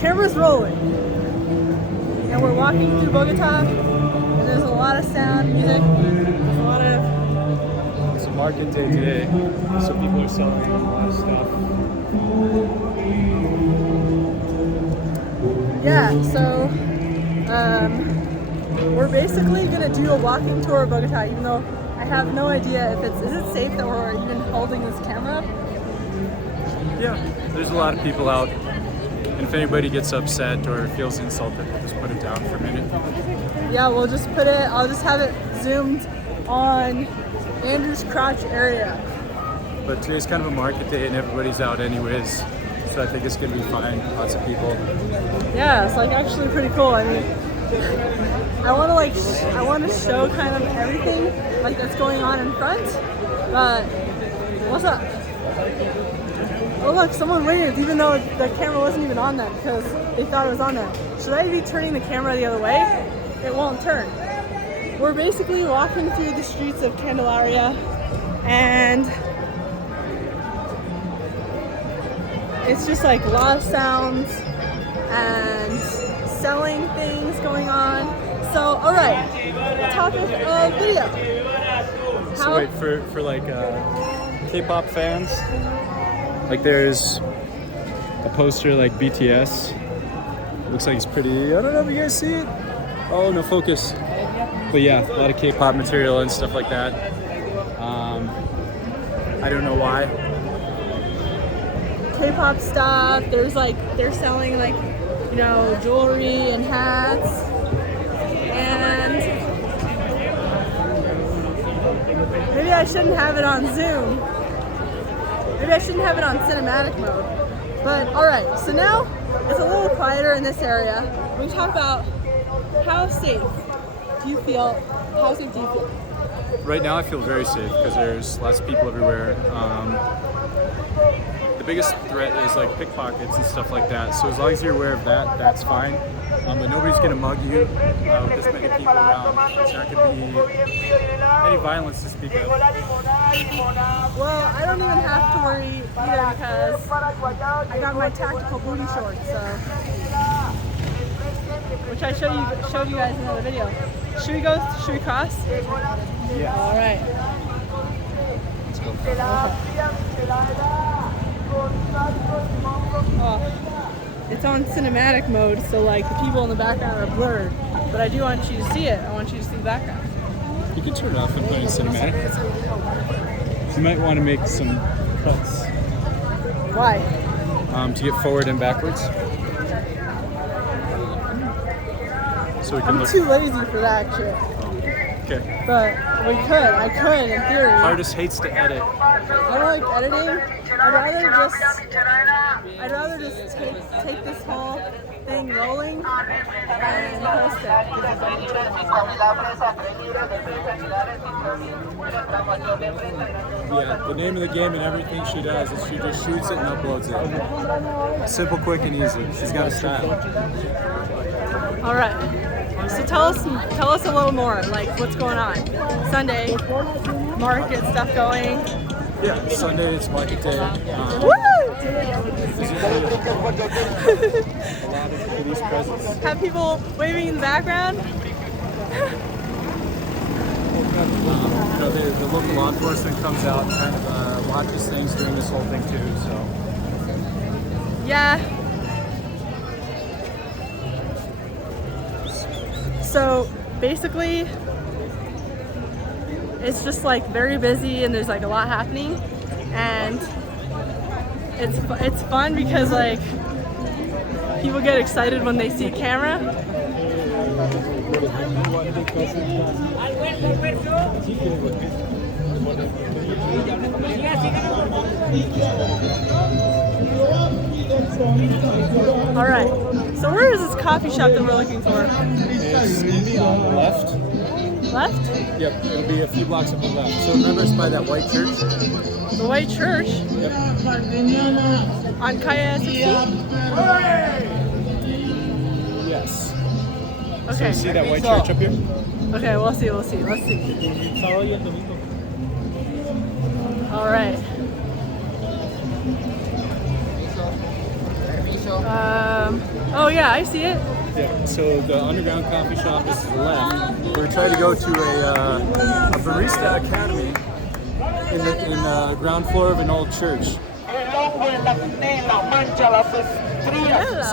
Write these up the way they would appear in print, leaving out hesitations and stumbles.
camera's rolling. And we're walking through Bogotá, and there's a lot of sound, music, there's a lot of... It's a market day today, so people are selling a lot of stuff. Yeah, so we're basically gonna do a walking tour of Bogotá, even though I have no idea if is it safe that we're even holding this camera? Yeah, there's a lot of people out, and if anybody gets upset or feels insulted, we'll just put it down for a minute. Yeah, we'll just put it, I'll just have it zoomed on Andrew's crotch area. But today's kind of a market day and everybody's out anyways, so I think it's gonna be fine, lots of people. Yeah, it's like actually pretty cool. I mean, I want to show kind of everything like that's going on in front, but what's up? Oh look, someone waved even though the camera wasn't even on them because they thought it was on them. Should I be turning the camera the other way? It won't turn. We're basically walking through the streets of Candelaria and it's just like a lot of sounds and selling things going on. So, all right, topic of video. So wait, for like K-pop fans, like there's a poster like BTS. Looks like it's pretty, I don't know if you guys see it. Oh, no focus. But yeah, a lot of K-pop material and stuff like that. I don't know why. K-pop stuff, there's like, they're selling like, you know, jewelry and hats. And maybe I shouldn't have it on Zoom. Maybe I shouldn't have it on cinematic mode. But all right, so now it's a little quieter in this area. We talk about how safe do you feel? How safe do you feel? Right now I feel very safe because there's lots of people everywhere. The biggest threat is like pickpockets and stuff like that. So as long as you're aware of that, that's fine. But nobody's gonna mug you with this many people around. There's not gonna be any violence to speak of. Well, I don't even have to worry either because I got my tactical booty shorts, so which I showed you guys in another video. Should we cross? Yeah. All right. Let's go. Oh, it's on cinematic mode, so like the people in the background are blurred. But I do want you to see it. I want you to see the background. You can turn it off and put it in cinematic. You might want to make some cuts. Why? To get forward and backwards. So we can I'm too lazy for that shit. Okay. But I could in theory. Artist hates to edit. I don't like editing. I'd rather just take this whole thing rolling and post it. Yeah, the name of the game and everything she does is she just shoots it and uploads it. Simple, quick, and easy. She's got a style. All right. So tell us a little more, like what's going on. Sunday, market stuff going. Yeah, Sunday it's market day. Woo! There's usually a lot of police presence. Have people waving in the background? The local law enforcement comes out and kind of watches things during this whole thing too. So Yeah. So basically, it's just like very busy and there's like a lot happening, and it's fun because like people get excited when they see a camera. All right, so where is this coffee shop that we're looking for? it's left. Left? Yep, it'll be a few blocks up the left. So remember, it's by that white church. The white church? Yep. On Calle 16? Yes. So Okay. you see that white church up here? Okay, we'll see. Let's see. All right. yeah, I see it. Yeah, so the underground coffee shop is to the left. We're trying to go to a barista academy in the ground floor of an old church. So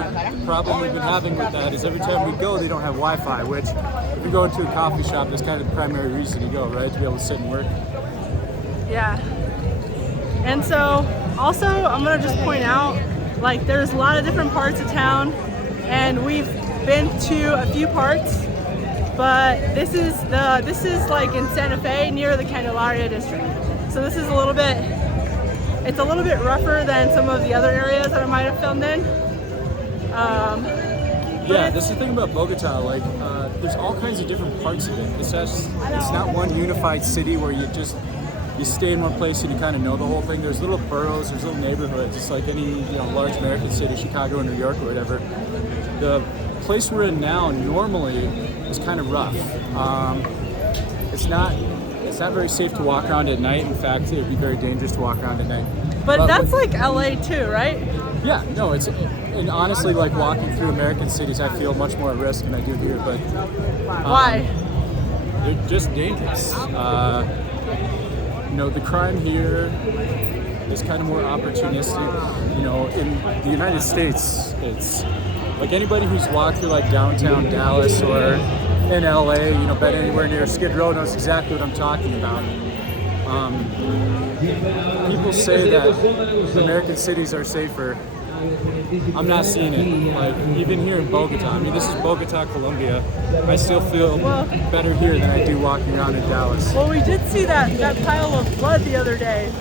the problem we've been having with that is every time we go, they don't have Wi-Fi, which if you go into a coffee shop, that's kind of the primary reason you go, right? To be able to sit and work. Yeah. And so also I'm gonna just point out, like, there's a lot of different parts of town, and we've been to a few parts, but this is like in Santa Fe near the Candelaria district. So this is a little bit rougher than some of the other areas that I might have filmed in. Yeah, this is the thing about Bogotá, like there's all kinds of different parts of it. It's not one unified city where you stay in one place and you kind of know the whole thing. There's little boroughs, there's little neighborhoods. It's like any large American city, Chicago or New York or whatever. The place we're in now normally is kind of rough. It's not very safe to walk around at night. In fact, it would be very dangerous to walk around at night. But that's like LA too, right? Yeah, no, and honestly, like walking through American cities, I feel much more at risk than I do here. But why? They're just dangerous. The crime here is kind of more opportunistic. In the United States, it's like anybody who's walked through like downtown Dallas or in LA, been anywhere near Skid Row knows exactly what I'm talking about. People say that American cities are safer. I'm not seeing it. Like even here in Bogotá, I mean, this is Bogotá, Colombia. I still feel better here than I do walking around in Dallas. Well, we did see that pile of blood the other day.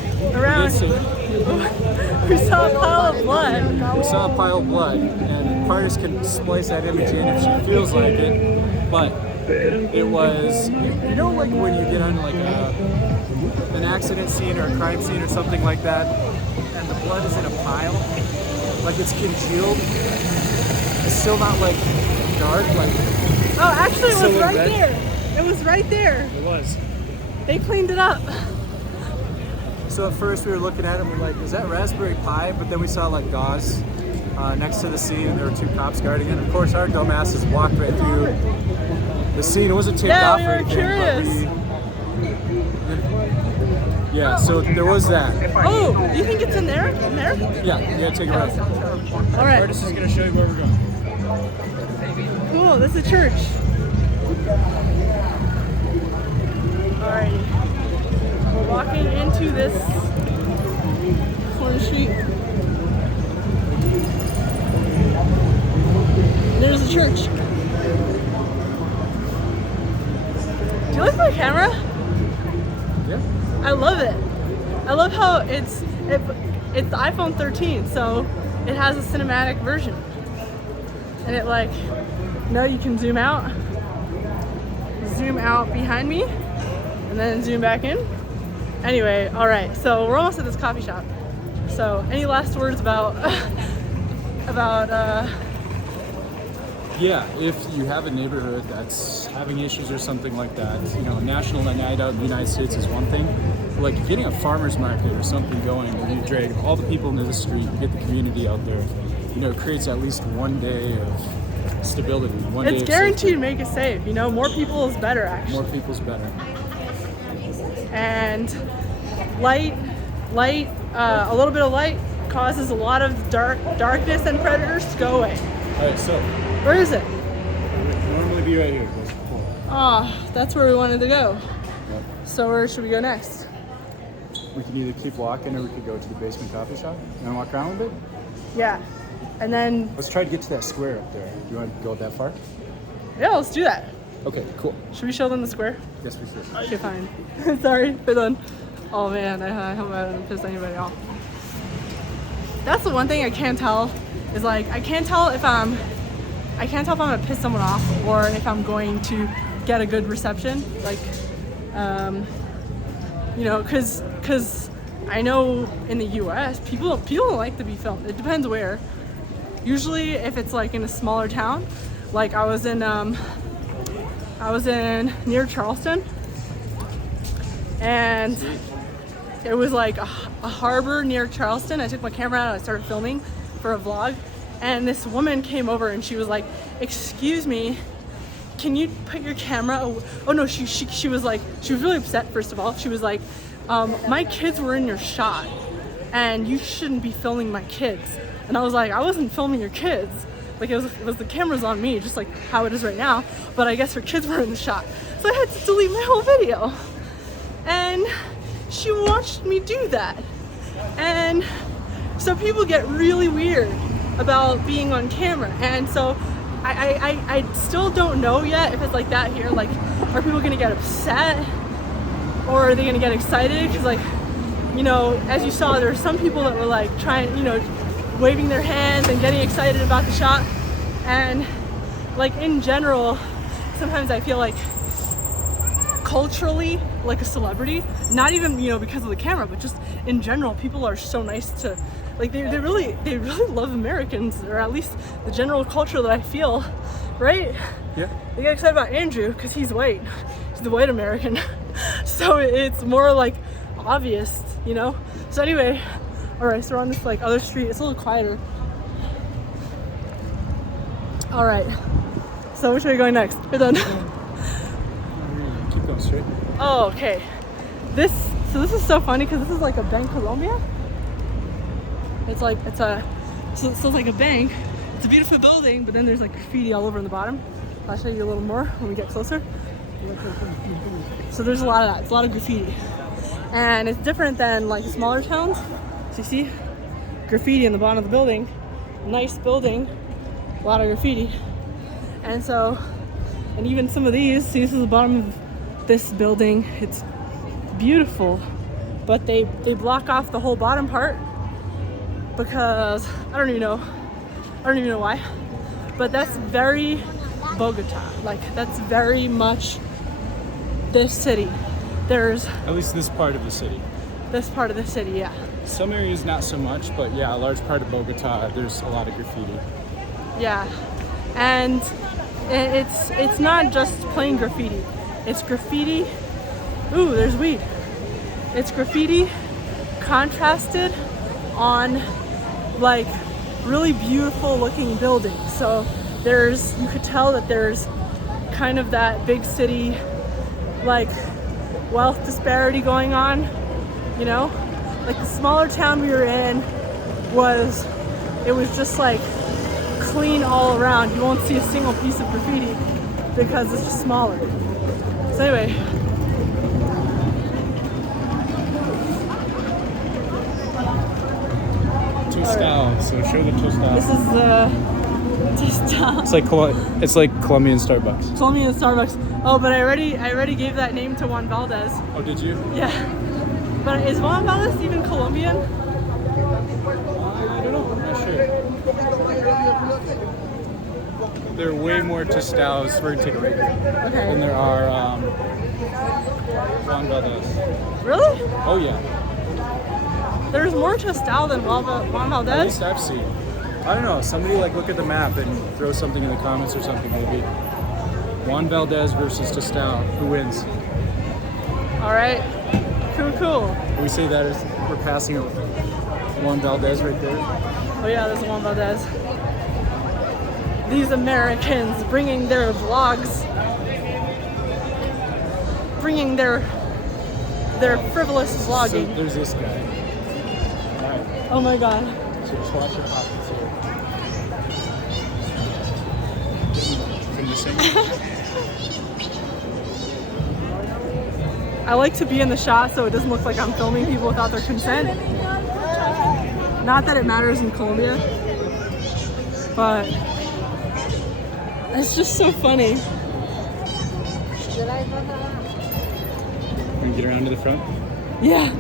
We saw a pile of blood. We saw a pile of blood, and Pardes can splice that image in if she feels like it. But it was, like when you get on like an accident scene or a crime scene or something like that, and the blood is in a pile, like it's congealed. It's still not like dark, like. Oh, actually, it was right there. It was right there. It was. They cleaned it up. So at first we were looking at it and we're like, is that raspberry pie? But then we saw like gauze next to the scene, and there were two cops guarding it. Of course, our dumbasses walked right through the scene. It wasn't taped off or anything. Curious. Yeah, so there was that. Oh, do you think it's in there? Yeah, you gotta take it right. All right. Artist is gonna show you where we're going. Cool, this is a church. All right. We're walking into this corner street. There's a church. Do you like my camera? Yeah. I love it. I love how it's the iPhone 13, so it has a cinematic version. And it you can zoom out behind me, and then zoom back in. Anyway, all right, so we're almost at this coffee shop. So any last words about Yeah, if you have a neighborhood that's having issues or something like that, National Night Out in the United States is one thing. Like getting a farmer's market or something going, where you drag all the people into the street, you get the community out there, it creates at least one day of stability. It's guaranteed to make it safe. More people is better, actually. More people's better. And light, a little bit of light causes a lot of darkness and predators to go away. All right, so. Where is it? It would normally be right here. That's where we wanted to go. Yep. So where should we go next? We could either keep walking or we could go to the basement coffee shop. You want to walk around a bit? Yeah. And then... Let's try to get to that square up there. You want to go that far? Yeah, let's do that. Okay, cool. Should we show them the square? Yes, we should. Okay, fine. Sorry, pardon. Oh man, I hope I don't piss anybody off. That's the one thing I can't tell, is I can't tell if I'm gonna piss someone off or if I'm going to get a good reception. Because I know in the U.S. people don't like to be filmed. It depends where. Usually, if it's in a smaller town, I was in near Charleston, and it was a harbor near Charleston. I took my camera out and I started filming for a vlog, and this woman came over and she was like, "Excuse me, can you put your camera away?" Oh no, she was like, she was really upset. First of all, she was like, "My kids were in your shot and you shouldn't be filming my kids." And I was like, "I wasn't filming your kids. Like, it was the camera's on me, just like how it is right now, but I guess her kids were in the shot." So I had to delete my whole video. And she watched me do that. And so people get really weird about being on camera. And so I still don't know yet if it's like that here. Like, are people gonna get upset? Or are they gonna get excited? Because, like, you know, as you saw, there were some people that were like trying, you know, waving their hands and getting excited about the shot. And like, in general, sometimes I feel like culturally like a celebrity, not even, you know, because of the camera, but just in general, people are so nice to, like, they really love Americans, or at least the general culture that I feel, right? Yeah. They get excited about Andrew because he's white. He's the white American. So it's more like obvious, you know? So anyway, all right, so we're on this like other street. It's a little quieter. All right, so which way are we going next? We're done. Keep going straight. Oh, okay. This is so funny because this is like a Bank Colombia. It's like, so it's like a bank. It's a beautiful building, but then there's like graffiti all over on the bottom. I'll show you a little more when we get closer. So there's a lot of that. It's a lot of graffiti. And it's different than like smaller towns. So you see graffiti in the bottom of the building. Nice building, a lot of graffiti. And so, and even some of these, see, this is the bottom of this building. It's beautiful, but they block off the whole bottom part because I don't even know why, but that's very Bogotá. Like, that's very much this city. There's at least this part of the city. This part of the city, yeah. Some areas not so much, but yeah, a large part of Bogotá, there's a lot of graffiti. Yeah, and it's not just plain graffiti. It's graffiti. Ooh, there's weed. It's graffiti contrasted on like really beautiful looking buildings. So you could tell that there's kind of that big city like wealth disparity going on, you know? Like the smaller town we were in was just like clean all around. You won't see a single piece of graffiti because it's just smaller. So anyway, Tostal. So show the Tostal. this is the Tostal. It's like Colombian Starbucks. Colombian Starbucks. Oh, but I already gave that name to Juan Valdez. Oh, did you? Yeah. But is Juan Valdez even Colombian? I don't know. I'm not sure. There are way more Tostals. We're gonna take a break. Okay. Than there are Juan Valdez. Really? Oh yeah. There's more Tostal than Juan At Valdez? least I've seen. I don't know. Somebody like look at the map and throw something in the comments or something maybe. Juan Valdez versus Tostal. Who wins? All right. Cool. We say that as we're passing a Juan Valdez right there. Oh yeah, there's Juan Valdez. These Americans bringing their vlogs, bringing their frivolous So vlogging. there's this guy. Alright, Oh my god. so just watch your pockets here. Finishing. I like to be in the shot so it doesn't look like I'm filming people without their consent. Not that it matters in Colombia, but it's just so funny. Can we get around to the front? Yeah.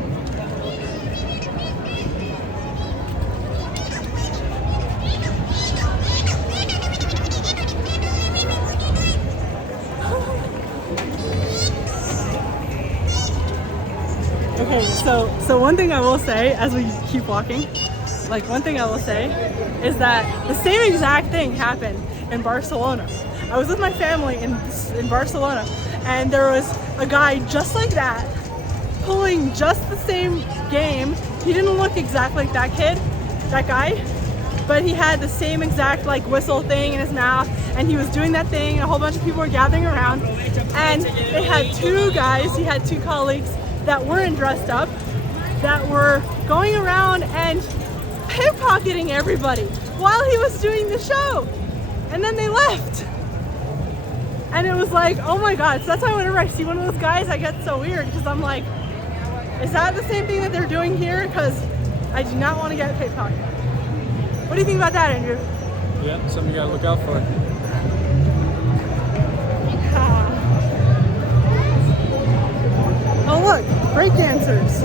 Okay, so one thing I will say as we keep walking, like one thing I will say is that the same exact thing happened in Barcelona. I was with my family in Barcelona, and there was a guy just like that, pulling just the same game. He didn't look exactly like that guy, but he had the same exact like whistle thing in his mouth, and he was doing that thing, and a whole bunch of people were gathering around, and they had two guys, he had two colleagues that weren't dressed up, that were going around and pickpocketing everybody while he was doing the show, and then they left. And it was like, oh my god. So that's why whenever I see one of those guys, I get so weird, because I'm like, is that the same thing that they're doing here? Because I do not want to get pickpocketed. What do you think about that, Andrew? Yeah, something you gotta look out for. Oh look, breakdancers.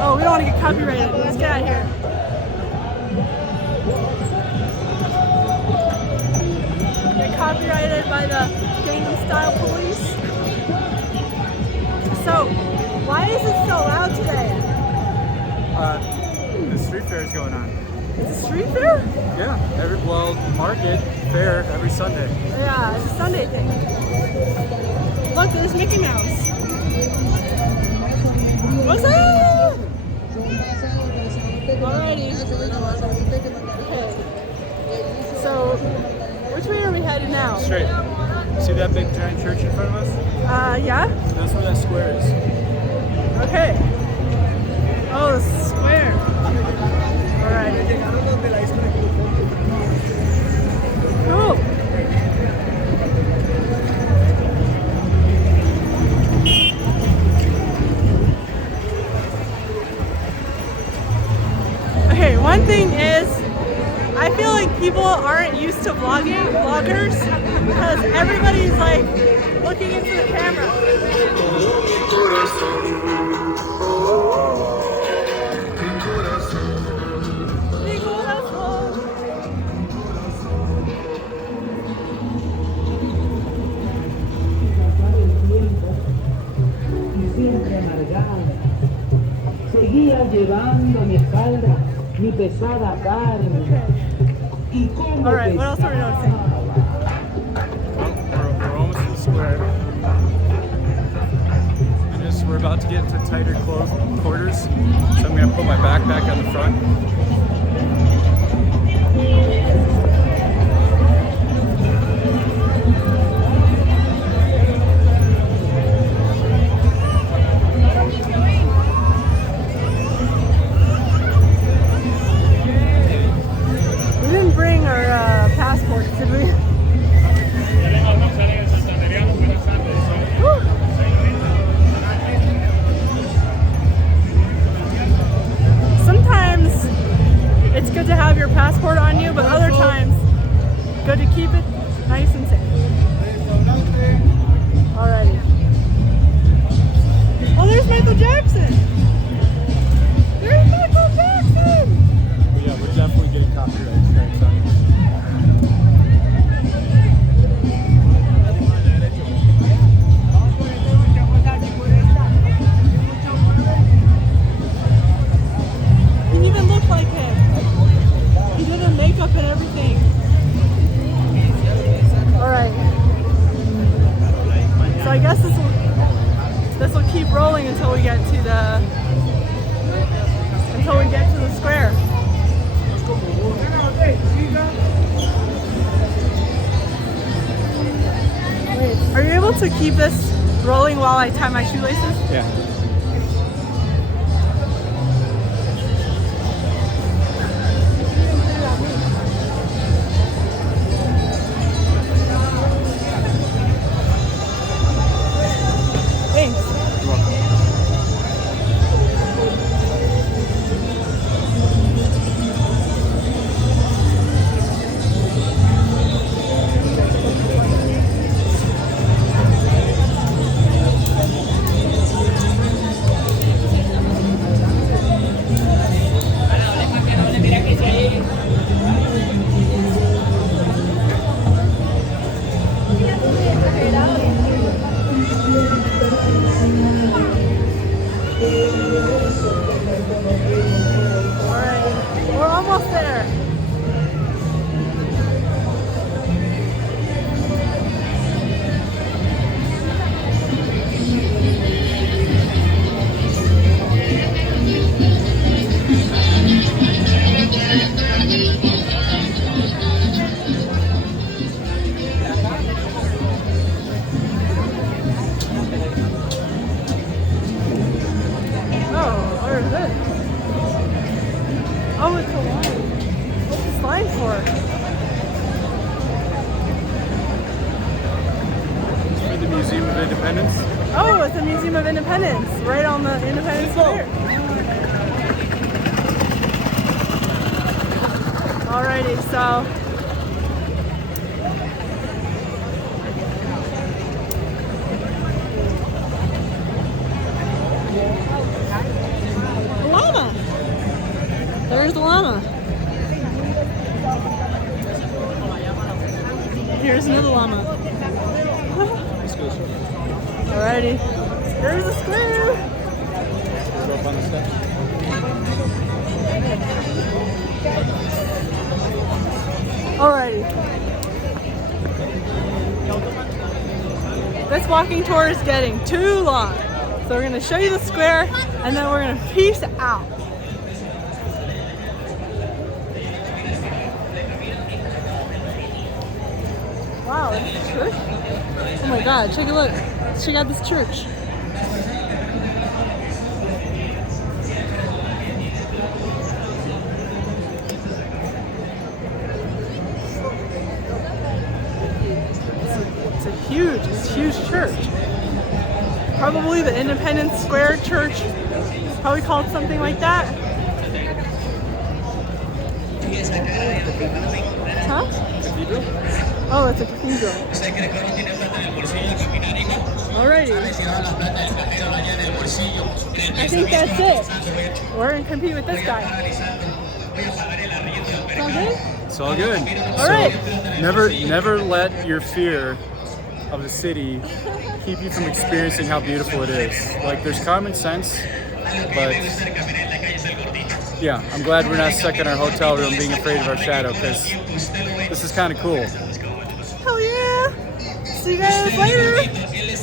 Oh, we don't want to get copyrighted. Let's get out of here. Get copyrighted by the Gangnam Style police. So, why is it so loud today? The street fair is going on. It's a street fair? Yeah, market, fair, every Sunday. Yeah, it's a Sunday thing. Look, there's Mickey Mouse. What's up? Alrighty. Okay. So, which way are we headed now? Straight. See that big giant church in front of us? Yeah? That's where that square is. Okay. Oh, the square. Alright. Cool. Okay, one thing is, I feel like people aren't used to vloggers, because everybody's like looking into the camera. Seguía llevando a mi espalda mi pesada carne. Y cómo Alright, what else are we noticing? We're almost to the square. We're about to get into tighter quarters, so I'm going to put my backpack on the front. We didn't bring our passports, did we? Sometimes it's good to have your passport on you, but other times good to keep it nice and safe. Alrighty. Oh, there's Michael Jackson! There's Michael Jackson! Yeah, we're definitely getting copyright strikes on this. He even looked like him. He did his makeup and everything. Alright. So I guess this will keep rolling until we get to the square. Wait, are you able to keep this rolling while I tie my shoelaces? Yeah. Thanks. You're welcome. Museum of Independence. Oh, it's the Museum of Independence, right on the Independence Square. Alrighty, so llama. There's the llama. Here's another llama. Alrighty. There's the square. Go up on the steps. Alrighty. This walking tour is getting too long. So we're gonna show you the square and then we're gonna peace out. Wow, this is a church? Oh my god, check a look. Check out this church. It's a huge church. Probably the Independence Square Church. It's probably called something like that. Huh? Oh, it's a cathedral. Alrighty. I think that's it. We're gonna compete with this guy. It's all good? It's all good. All right. Never let your fear of the city keep you from experiencing how beautiful it is. Like, there's common sense, but yeah, I'm glad we're not stuck in our hotel room being afraid of our shadow, because this is kind of cool. Hell yeah! See you guys later!